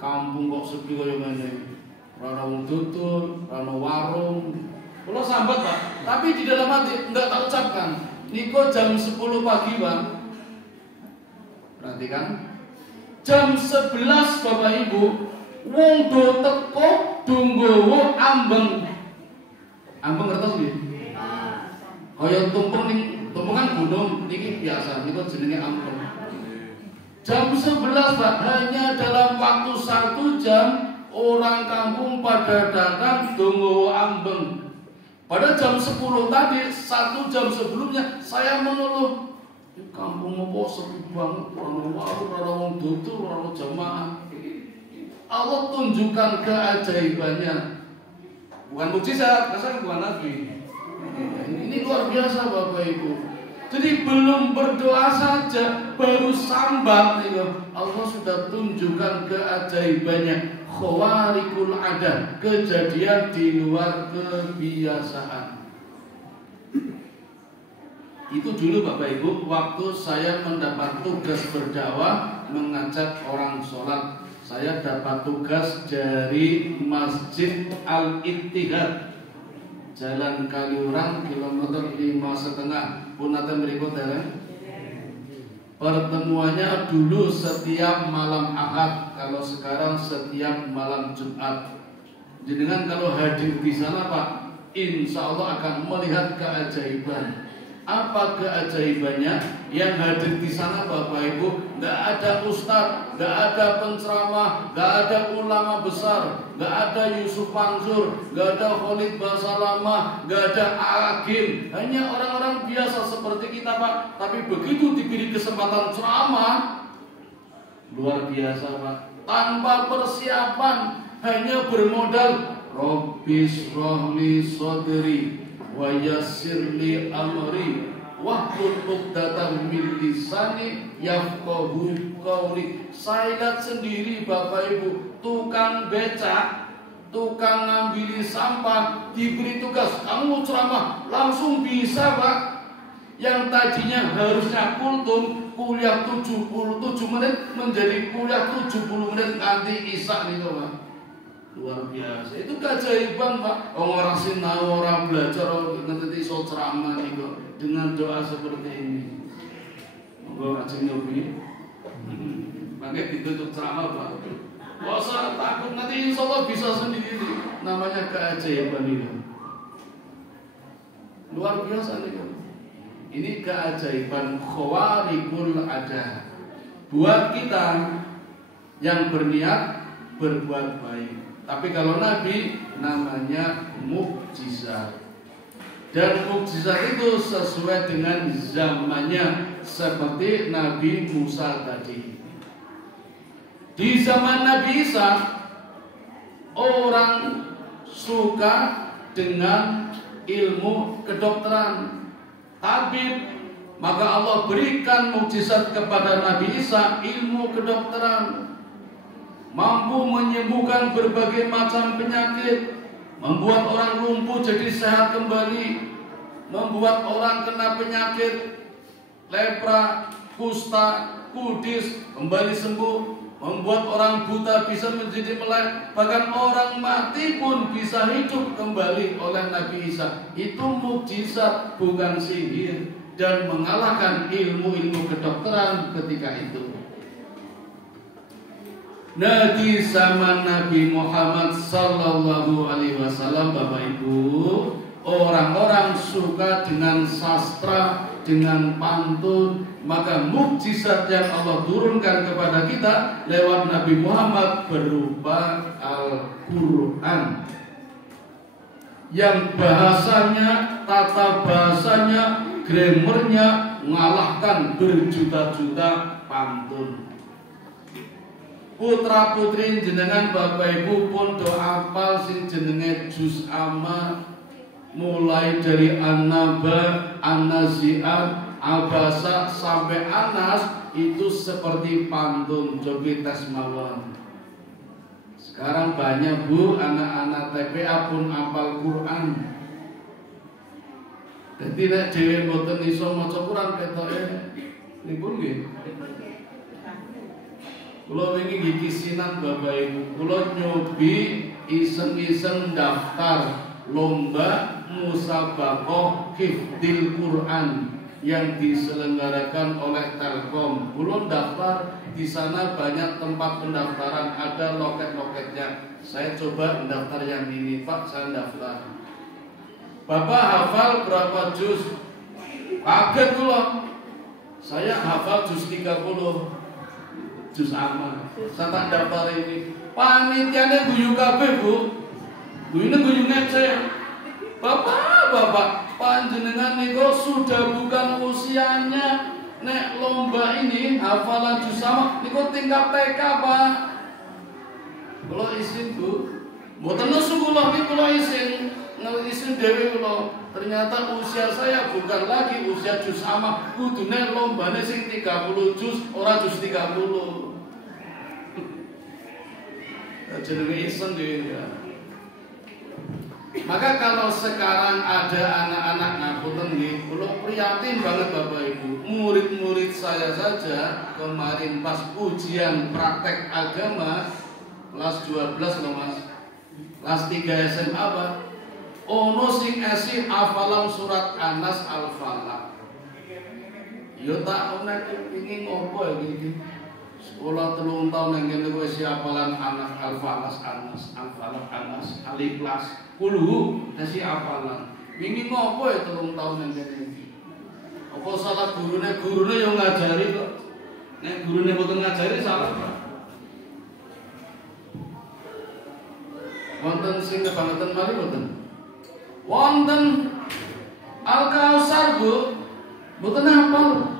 Kampung kok sepi kaya ngene. Ora wong tutul, ora warung. Kulo sambat, Pak. Tapi di dalam hati enggak tak ucapkan. Niko jam 10 pagi, Pak. Perhatikan. Jam 11 Bapak Ibu, wong do teko nggawa ambeng. Ambeng ngertos nggih? Kaya tumpengan gunung niki biasa, niku jenenge ambeng. Jam 11 Pak, hanya dalam waktu 1 jam orang kampung pada datang do nggawa ambeng. Pada jam 10 tadi, 1 jam sebelumnya saya mengeluh. Kampung apa sepi banget, orang warung, orang wong tutul, orang jamaah. Allah tunjukkan keajaibannya. Bukan mukjizat, saya bukan nabi. Ini luar biasa Bapak Ibu. Jadi belum berdoa saja, baru sambat, Allah sudah tunjukkan keajaibannya. Khawarikul adat, kejadian di luar kebiasaan. Itu dulu Bapak Ibu, waktu saya mendapat tugas berdakwah mengajak orang sholat. Saya dapat tugas dari Masjid Al-Ittihad, Jalan Kaliurang, kilometer 5,5. Punten berikut ya. Pertemuannya dulu setiap malam Ahad, kalau sekarang setiap malam Jumat. Jenengan kalau hadir di sana Pak, insya Allah akan melihat keajaiban. Apa keajaibannya? Yang hadir di sana Bapak Ibu, nggak ada ustadz, nggak ada penceramah, nggak ada ulama besar, nggak ada Yusuf Mansur, nggak ada Khalid Basalamah, nggak ada hakim, hanya orang-orang biasa seperti kita Pak. Tapi begitu diberi kesempatan ceramah, luar biasa Pak. Tanpa persiapan, hanya bermodal Rabbis shrahli sadri wa yassirli amri wahlul 'uqdatam min lisani yafqahu qawli. Saya lihat sendiri Bapak Ibu, tukang becak tukang ngambil sampah, diberi tugas, kamu ceramah, langsung bisa Pak. Yang tadinya harusnya kultum, kuliah 77 menit, menjadi kuliah 70 menit nanti isak nih Pak. Luar biasa, itu keajaiban Pak. Orang sinau, orang belajar, nanti iso ceramah nih kok, dengan doa seperti ini. Monggo ajeng nyobi. Makanya ditutup ceramah Pak. Gak usah takut, nanti insya Allah bisa sendiri. Namanya keajaiban itu. Luar biasa nih. Ini keajaiban khawarikul ada. Buat kita yang berniat berbuat baik. Tapi kalau Nabi namanya mukjizat. Dan mukjizat itu sesuai dengan zamannya, seperti Nabi Musa tadi. Di zaman Nabi Isa, orang suka dengan ilmu kedokteran, tabib, maka Allah berikan mukjizat kepada Nabi Isa, ilmu kedokteran, mampu menyembuhkan berbagai macam penyakit, membuat orang lumpuh jadi sehat kembali, membuat orang kena penyakit lepra, kusta, kudis kembali sembuh, membuat orang buta bisa menjadi melek, bahkan orang mati pun bisa hidup kembali oleh Nabi Isa. Itu mukjizat, bukan sihir, dan mengalahkan ilmu-ilmu kedokteran ketika itu. Nah, di zaman Nabi Muhammad sallallahu alaihi wasallam, Bapak Ibu, orang-orang suka dengan sastra, dengan pantun. Maka mukjizat yang Allah turunkan kepada kita lewat Nabi Muhammad berupa Al-Quran, yang bahasanya, tata bahasanya, grammarnya mengalahkan berjuta-juta pantun. Putra putri jenengan Bapak Ibu pun doa apal sing jenenge juz amma, mulai dari An-Naba, An-Nazi'at, Abasa sampai Anas, itu seperti pantun. Cobi tes mawon. Sekarang banyak Bu, anak-anak TPA pun hafal Quran. Jadi nek dhewe mboten iso maca Quran ketoke nipun nggih. Kula wingi nggih kisinan Bapak Ibu, kula nyobi iseng-iseng daftar lomba musabaqah hifdzil Quran yang diselenggarakan oleh Telkom. Belum daftar, di sana banyak tempat pendaftaran, ada loket-loketnya. Saya coba mendaftar yang ini, Pak, saya daftar. Bapak hafal berapa juz? Kaget kula. Saya hafal juz 30. Juz amma. Saya tak daftar ini. Panitiane guyu kabeh, Bu. Guyune guyu ngece. Bapak, panjenengan niku sudah bukan usianya nek lomba ini hafalan juz sama niku tingkat TK, Pak. Kula isin, Bu. Mboten nesu kula niki kula isin dhewe kula. Ternyata usia saya bukan lagi usia juz sama, kudune lombane sing 30 juz, ora juz 30. Jenenge isin dhewe ya. Maka kalau sekarang ada anak-anak ngapunten nggih, kula prihatin banget Bapak Ibu. Murid-murid saya saja kemarin pas ujian praktek agama kelas 12 loh Mas. Kelas 3 SMA Pak. Ono sing esi hafalan surat Anas Al-Falaq. Yo tak ono pengin ngopo iki. Sekolah 3 tahun yang kene wis hafalan Anas Al-Falaq, Anas Al-Ikhlas. Kuluhu esi hafalan. Wingi ngopo ya 3 tahun yang kene iki. Apa salah gurune yo ngajari kok. Nek gurune mboten ngajari salah, Pak. Wonten sing kebangetan mari mboten? Wonten Al-Kausar, Bu. Mboten hafal.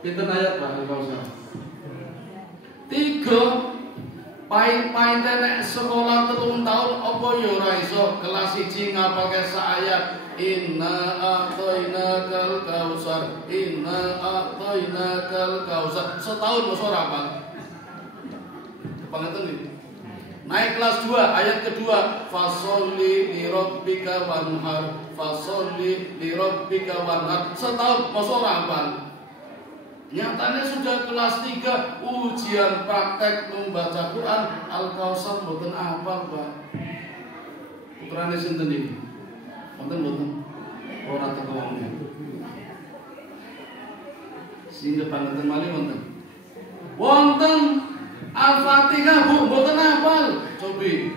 Pinten ayat Pak Al-Kausar? 3. Pahit-pahit nek sekolah 3 tahun apa ya ora iso kelas 1 ngapalke sak ayat. Inna a'tainakal kausar, inna a'tainakal kausar. Setahun mesti ora hafal. Kebangetan iki. Naik kelas 2 ayat kedua, fasholli li rabbika wanhar, fasholli li rabbika wanhar. Setahun masa hafal. Nyatanya sudah kelas 3 ujian praktek membaca Quran, Al-Kautsar mboten hafal, Pak. Putrane sinten iki? Mboten ora teko wong. Sing pangaten malih wonten. Wonten Al-Fatihah Bu, mboten hafal. Cobi.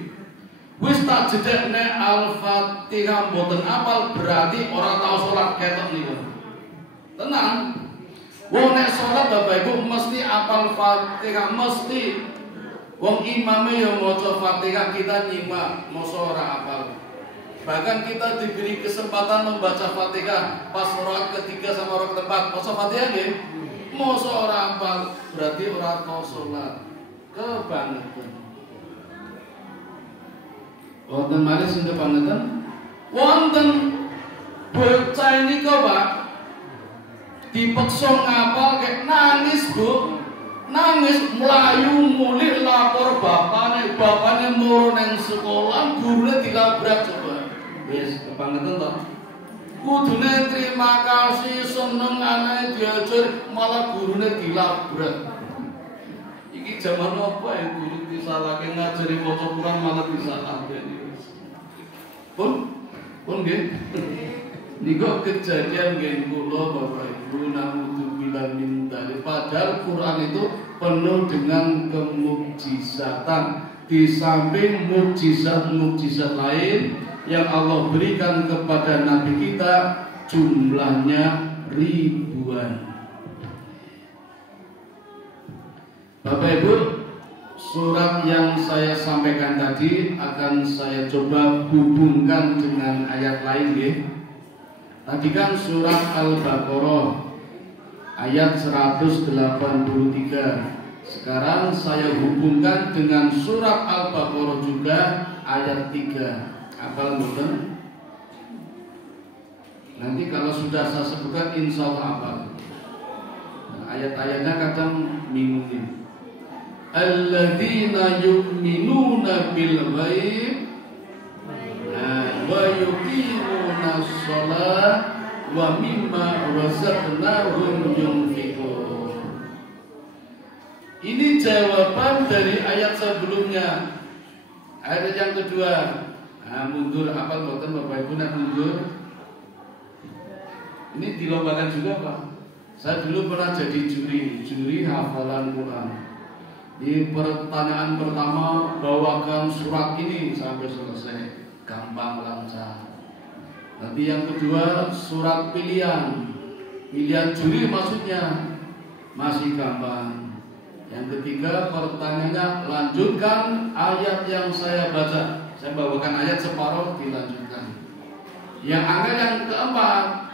Wis tak jedek nek Al-Fatihah mboten hafal berarti ora tau salat ketok niku. Tenang. Wong nek salat Bapak Ibu mesti hafal Fatihah, mesti. Wong imame yang maca Fatihah kita nyimak, mosok ora hafal. Bahkan kita diberi kesempatan membaca Fatihah pas rakaat ketiga sama rakaat keempat, maca Fatihah nggih. Mosok ora hafal berarti ora tau salat. Kebangetan. Wonten malih sing kebangetan. Wonten bocah nika, Pak. Dipeksa ngapal kayak nangis, Bu. Nangis melayu mulih lapor bapaknya moro nang sekolah, gurune dilabrak coba. Wis kebangetan to. Kudune terima kasih seneng anake diajar malah gurune dilabrak. Iki zaman apa ya guru disalahke ngajari maca Quran malah disalahke. Pun nggih. Niku kejadian nggih kula Bapak Ibu naudzubillah min dzalik. Padahal Quran itu penuh dengan kemukjizatan. Di samping mukjizat-mukjizat lain yang Allah berikan kepada Nabi kita jumlahnya ribuan. Bapak Ibu, surat yang saya sampaikan tadi akan saya coba hubungkan dengan ayat lain ya. Tadi kan surat Al-Baqarah ayat 183. Sekarang saya hubungkan dengan surat Al-Baqarah juga ayat 3. Hafal mboten? Nanti kalau sudah saya sebutkan insya Allah hafal. Ayat-ayatnya kadang bingung. Alladzina yu'minuna bil ghaib wa yuqimuna shalah wa mimma razaqnahum yunfiqun. Ini jawaban dari ayat sebelumnya. Ayat yang kedua. Mundur apa mboten Bapak Ibu nak mundur? Ini dilombakan juga Pak. Saya dulu pernah jadi juri hafalan Quran. Di pertanyaan pertama bawakan surat ini sampai selesai, gampang lancar. Nanti yang kedua surat pilihan juri maksudnya masih gampang. Yang ketiga pertanyaannya lanjutkan ayat yang saya baca. Saya bawakan ayat separuh dilanjutkan. Yang angka yang keempat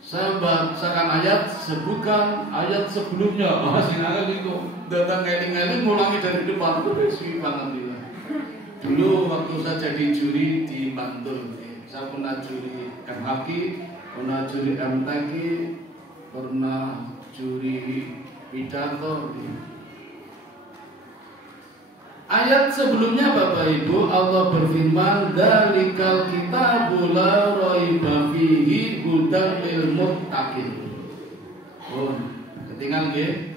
saya bacakan ayat, sebutkan ayat sebelumnya. Masih angka itu datang ngeling-ngeling ngulangi dari depan. Itu besi banget dia. Dulu waktu saya jadi juri di Bantul, saya pernah juri MHQ, pernah juri MTQ, pernah juri pidato. Ayat sebelumnya Bapak Ibu Allah berfirman dalikal kitabul la raiba fihi hudan lil muttaqin. Oh, ketinggalan nggih.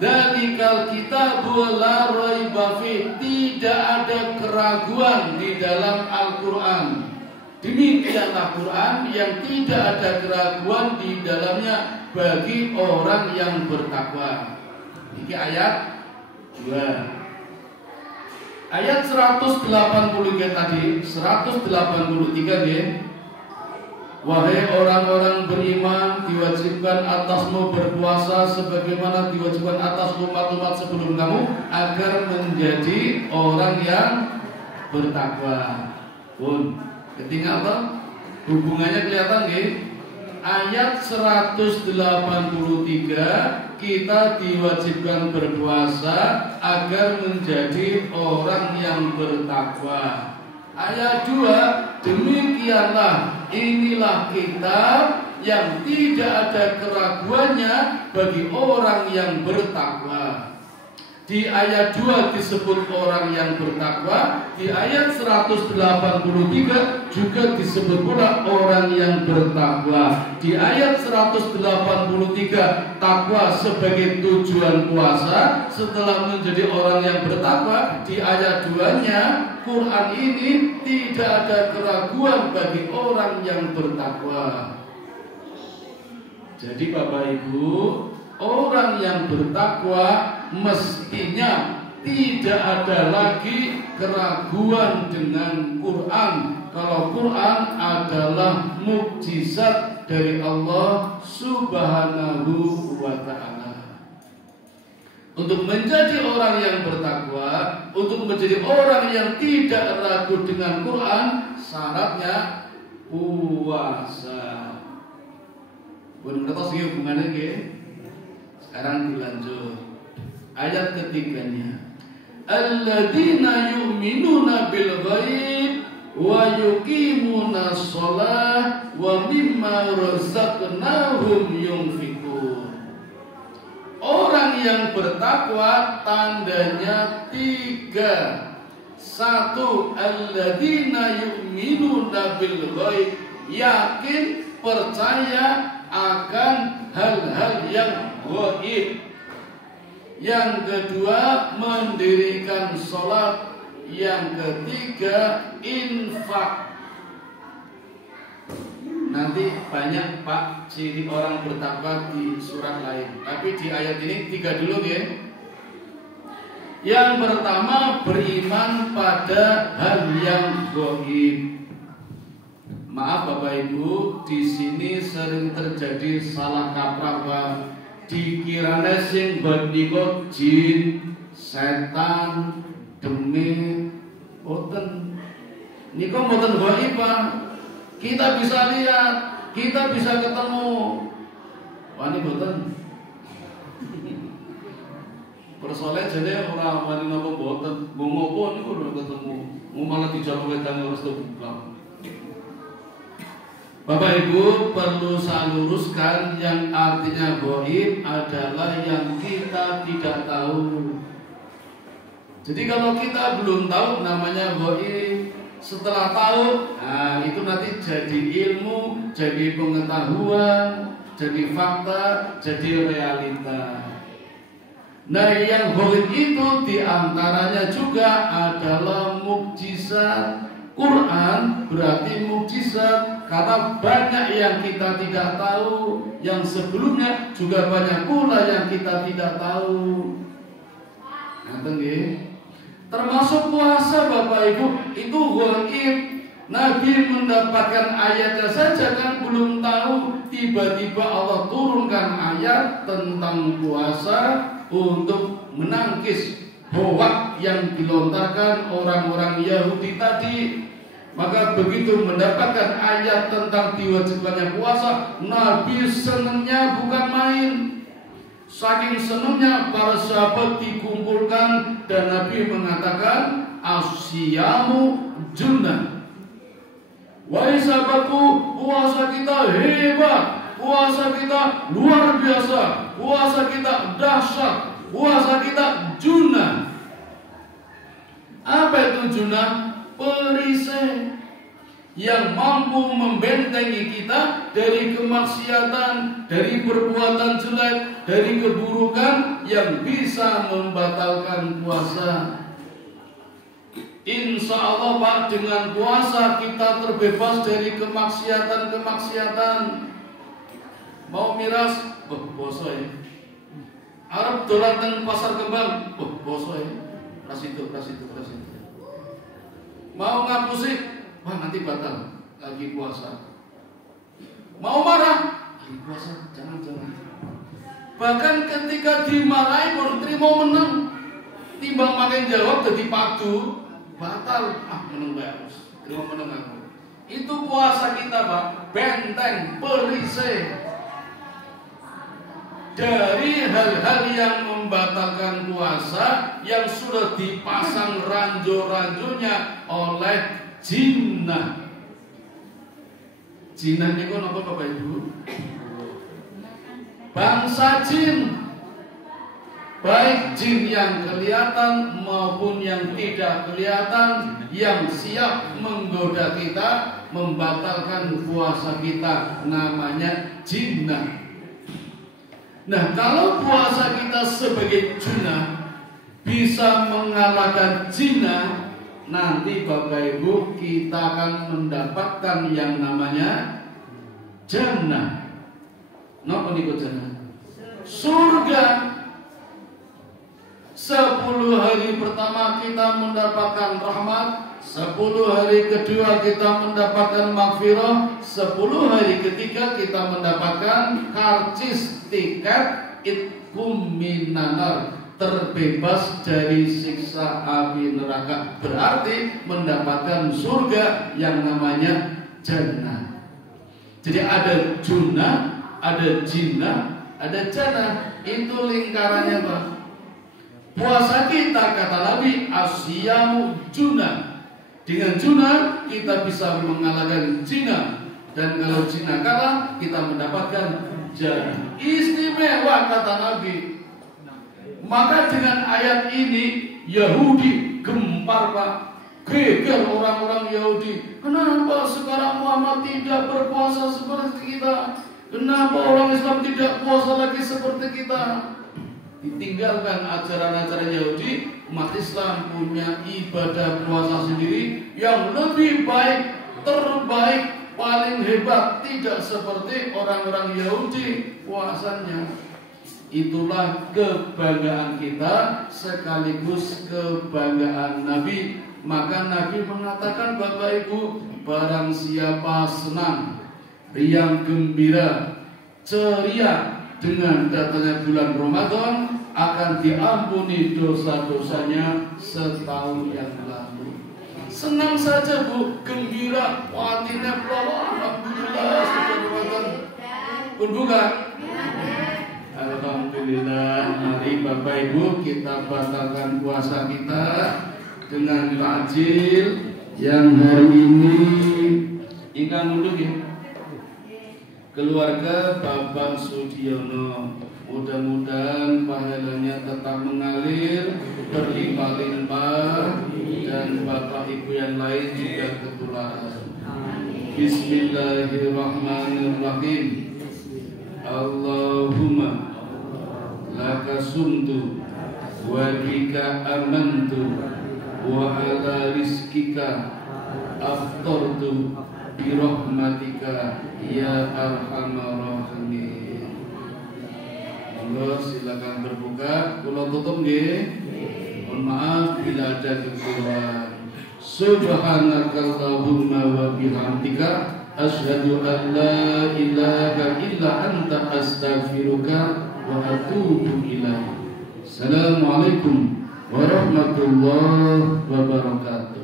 Dalikal kitabul la raiba fihi, tidak ada keraguan di dalam Al-Qur'an. Demikianlah Quran yang tidak ada keraguan di dalamnya bagi orang yang bertakwa. Ini ayat 2. Ayat 183 tadi, 183 ya. Wahai orang-orang beriman, diwajibkan atasmu berpuasa sebagaimana diwajibkan atas umat-umat sebelum kamu agar menjadi orang yang bertakwa. Pun, ketinggalan hubungannya kelihatan ya. Ayat 183 kita diwajibkan berpuasa agar menjadi orang yang bertakwa. Ayat 2 demikianlah inilah kitab yang tidak ada keraguannya bagi orang yang bertakwa. Di ayat 2 disebut orang yang bertakwa, di ayat 183 juga disebut pula orang yang bertakwa. Di ayat 183 takwa sebagai tujuan puasa. Setelah menjadi orang yang bertakwa, di ayat 2-nya Quran ini tidak ada keraguan bagi orang yang bertakwa. Jadi Bapak Ibu, orang yang bertakwa mestinya tidak ada lagi keraguan dengan Quran. Kalau Quran adalah mukjizat dari Allah Subhanahu wa ta'ala. Untuk menjadi orang yang bertakwa, untuk menjadi orang yang tidak ragu dengan Quran, syaratnya puasa. Belum ngertos ya hubungannya ke? Sekarang dilanjut. Ayat ketiganya. Alladzina yu'minuna bil ghaib wa yuqimuna shalah wa mimma razaqnahum yunfiqun. Orang yang bertakwa tandanya 3. 1. Alladzina yu'minuna bil ghaib, yakin, percaya akan hal-hal yang gaib. Yang kedua, mendirikan sholat. Yang ketiga, infak. Nanti banyak Pak ciri orang bertakwa di surat lain, tapi di ayat ini 3 dulu ya. Yang pertama, beriman pada hal yang gaib. Maaf Bapak Ibu, di sini sering terjadi salah kaprah, Pak. Dikirane sing bendiko jin, setan, demit, boten. Niko boten gaib, Pak. Kita bisa lihat, kita bisa ketemu. Wani boten. Persoalan jane ora wani napa boten. Mbok ngopo niku lho ketemu. Mau malah dijaluk wedang restu buka. Bapak Ibu, perlu saya luruskan, yang artinya gaib adalah yang kita tidak tahu. Jadi kalau kita belum tahu namanya gaib, setelah tahu, nah itu nanti jadi ilmu, jadi pengetahuan, jadi fakta, jadi realita. Nah yang gaib itu diantaranya juga adalah mukjizat. Quran berarti mukjizat karena banyak yang kita tidak tahu, yang sebelumnya juga banyak pula yang kita tidak tahu. Termasuk puasa Bapak Ibu itu gaib. Nabi mendapatkan ayatnya saja kan belum tahu, tiba-tiba Allah turunkan ayat tentang puasa untuk menangkis hoak yang dilontarkan orang-orang Yahudi tadi. Maka begitu mendapatkan ayat tentang diwajibkannya puasa, Nabi senangnya bukan main. Saking senangnya para sahabat dikumpulkan dan Nabi mengatakan asyamu junnah. Wahai sahabatku, puasa kita hebat, puasa kita luar biasa, puasa kita dahsyat, puasa kita junnah. Apa itu junnah? Perisai yang mampu membentengi kita dari kemaksiatan, dari perbuatan jelek, dari keburukan yang bisa membatalkan puasa. Insya Allah Pak, dengan puasa kita terbebas dari kemaksiatan-kemaksiatan. Mau miras, poso ya. Arab dolan teng pasar kembang, poso ya. Ras itu. Mau ngapusi, wah nanti batal, lagi puasa. Mau marah, lagi puasa, jangan. Bahkan ketika dimarahi pun terima menang, timbang makin jawab jadi padu, batal. Menang bagus, terima menang aku. Itu puasa kita Pak, benteng, perisai dari hal-hal yang membatalkan puasa yang sudah dipasang ranjau-ranjaunya oleh jinnah. Jinnah itu apa Bapak Ibu? Bangsa jin. baik jin yang kelihatan maupun yang tidak kelihatan, yang siap menggoda kita, membatalkan puasa kita, namanya jinnah. Nah, kalau puasa kita sebagai jinnah bisa mengalahkan jinnah, nanti Bapak Ibu kita akan mendapatkan yang namanya jannah. Napa niku jannah? Surga. 10 hari pertama kita mendapatkan rahmat, 10 hari kedua kita mendapatkan maghfirah, 10 hari ketiga kita mendapatkan karcis, tiket itkum minanar, terbebas dari siksa api neraka. Berarti mendapatkan surga yang namanya jannah. Jadi ada junnah, ada jinnah, ada jannah. Itu lingkarannya, Pak. Puasa kita, kata Nabi, asyamu junnah. Dengan junnah kita bisa mengalahkan jinnah, dan kalau jinnah kalah kita mendapatkan jannah. Istimewa, kata Nabi. Maka dengan ayat ini Yahudi gempar, Pak. Geger orang-orang Yahudi. Kenapa sekarang Muhammad tidak berpuasa seperti kita? Kenapa orang Islam tidak puasa lagi seperti kita? Ditinggalkan ajaran-ajaran Yahudi, umat Islam punya ibadah puasa sendiri yang lebih baik, terbaik, paling hebat. Tidak seperti orang-orang Yahudi puasanya. Itulah kebanggaan kita sekaligus kebanggaan Nabi. Maka Nabi mengatakan, Bapak Ibu, barang siapa senang, riang gembira, ceria dengan datangnya bulan Ramadan, akan diampuni dosa-dosanya setahun yang lalu. Senang saja, Bu, gembira, hatinya pelawak, alhamdulillah sudah Ramadan. Pun bukan? Alhamdulillah. Mari Bapak Ibu kita batalkan puasa kita dengan takjil yang hari ini ingkang mundur ya. Keluarga Bapak Sudiono, mudah-mudahan pahalanya tetap mengalir berlimpah-limpah, dan Bapak Ibu yang lain juga ketularan. Bismillahirrahmanirrahim. Allahumma laka sumtu wa bika amantu wa ala rizkika aftartu birahmatika ya arhamar rahimin. Monggo silakan berbuka. Kula tutup nggih. Mohon maaf bila ada kekurangan. Subhanakallahumma wa bihamdika asyhadu an la ilaha illa anta astaghfiruka wa atubu ilaik. Assalamualaikum warahmatullahi wabarakatuh.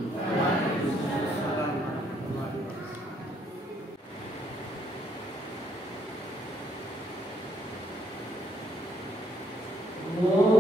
What?